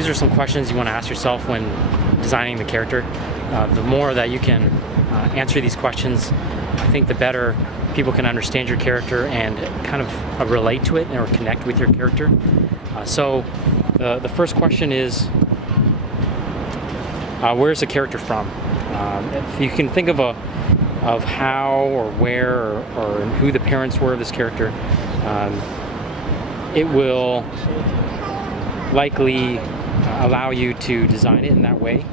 these are some questions you want to ask yourself when designing the character. The more that you can answer these questions, I think the better people can understand your character and kind of relate to it or connect with your character. So the first question is, where's the character from? If you can think of how or where or who the parents were of this character, it will likely allow you to design it in that way.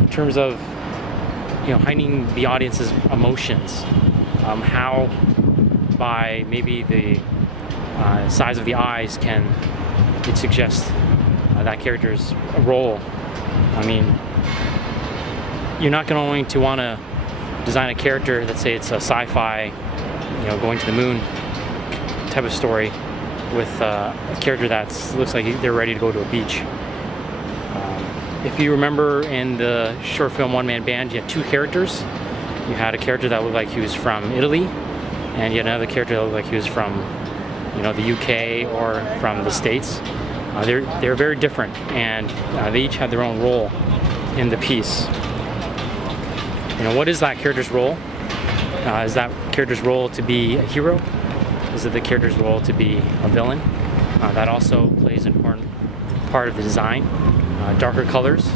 In terms of heightening the audience's emotions, how by maybe the size of the eyes can it suggest that character's role. I mean, you're not going to want to design a character that, say, it's a sci-fi, going to the moon type of story with a character that looks like they're ready to go to a beach. If you remember in the short film One Man Band, you had two characters. You had a character that looked like he was from Italy, and you had another character that looked like he was from, the UK or from the States. They're very different, and they each had their own role in the piece. What is that character's role? Is that character's role to be a hero? Is it the character's role to be a villain? That also plays an important part of the design. Darker colors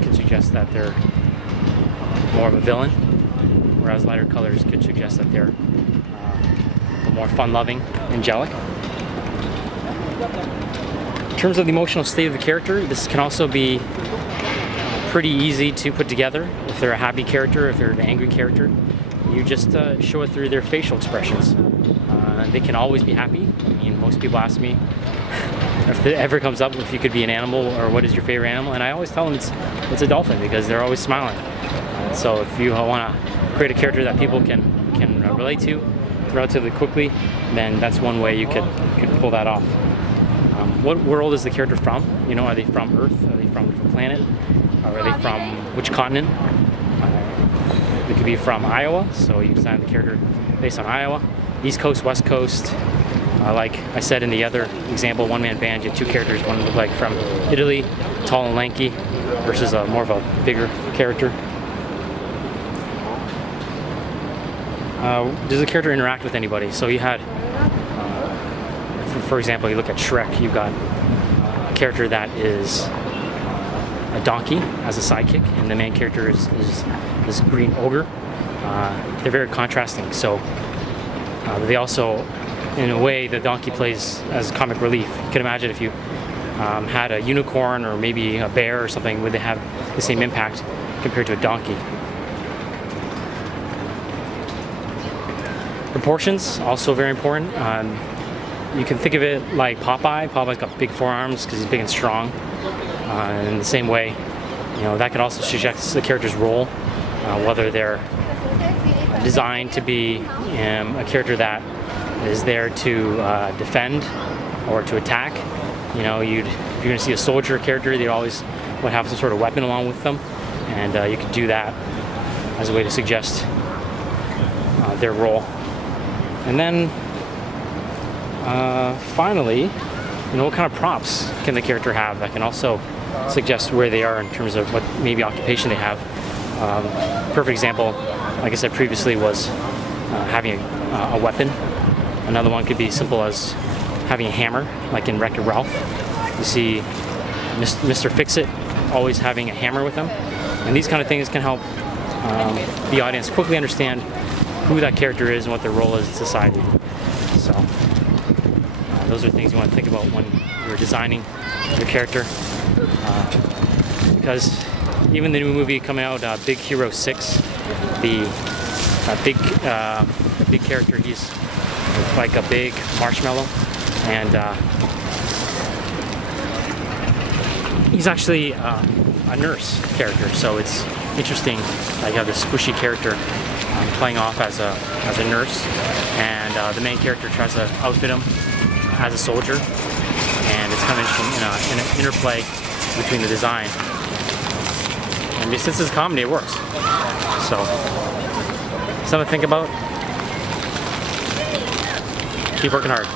can suggest that they're more of a villain, whereas lighter colors could suggest that they're more fun-loving, angelic. In terms of the emotional state of the character, this can also be pretty easy to put together. If they're a happy character, if they're an angry character, you just show it through their facial expressions. They can always be happy. I mean, most people ask me if it ever comes up if you could be an animal or what is your favorite animal, and I always tell them it's a dolphin because they're always smiling. So if you want to create a character that people can relate to relatively quickly, then that's one way you could pull that off. What world is the character from? Are they from Earth? Are they from a different planet? Are they from which continent? They could be from Iowa, so you design the character based on Iowa. East Coast, West Coast. Like I said in the other example, One Man Band, you have two characters. One looked like from Italy, tall and lanky, versus more of a bigger character. Does the character interact with anybody? So you had, for example, you look at Shrek, you've got a character that is a donkey as a sidekick, and the main character is this green ogre. They're very contrasting. So they also, in a way, the donkey plays as comic relief. You can imagine if you had a unicorn or maybe a bear or something, would they have the same impact compared to a donkey? Proportions, also very important. You can think of it like Popeye. Popeye's got big forearms because he's big and strong. In the same way, that could also suggest the character's role, whether they're designed to be a character that is there to defend or to attack. If you're going to see a soldier character, they always would have some sort of weapon along with them, and you could do that as a way to suggest their role. And then finally, what kind of props can the character have that can also suggest where they are in terms of what maybe occupation they have. Perfect example, like I said previously, was having a weapon. Another one could be simple as having a hammer, like in Wreck-It Ralph. You see Mr. Fix-It always having a hammer with him. And these kind of things can help the audience quickly understand who that character is and what their role is in society. So those are things you want to think about when you're designing your character. Because even the new movie coming out, Big Hero 6, the big character, he's like a big marshmallow, and he's actually a nurse character. So it's interesting that you have this squishy character playing off as a nurse, and the main character tries to outfit him as a soldier, and it's kind of interesting in an interplay between the design. And since it's comedy, it works. So, something to think about. Keep working hard.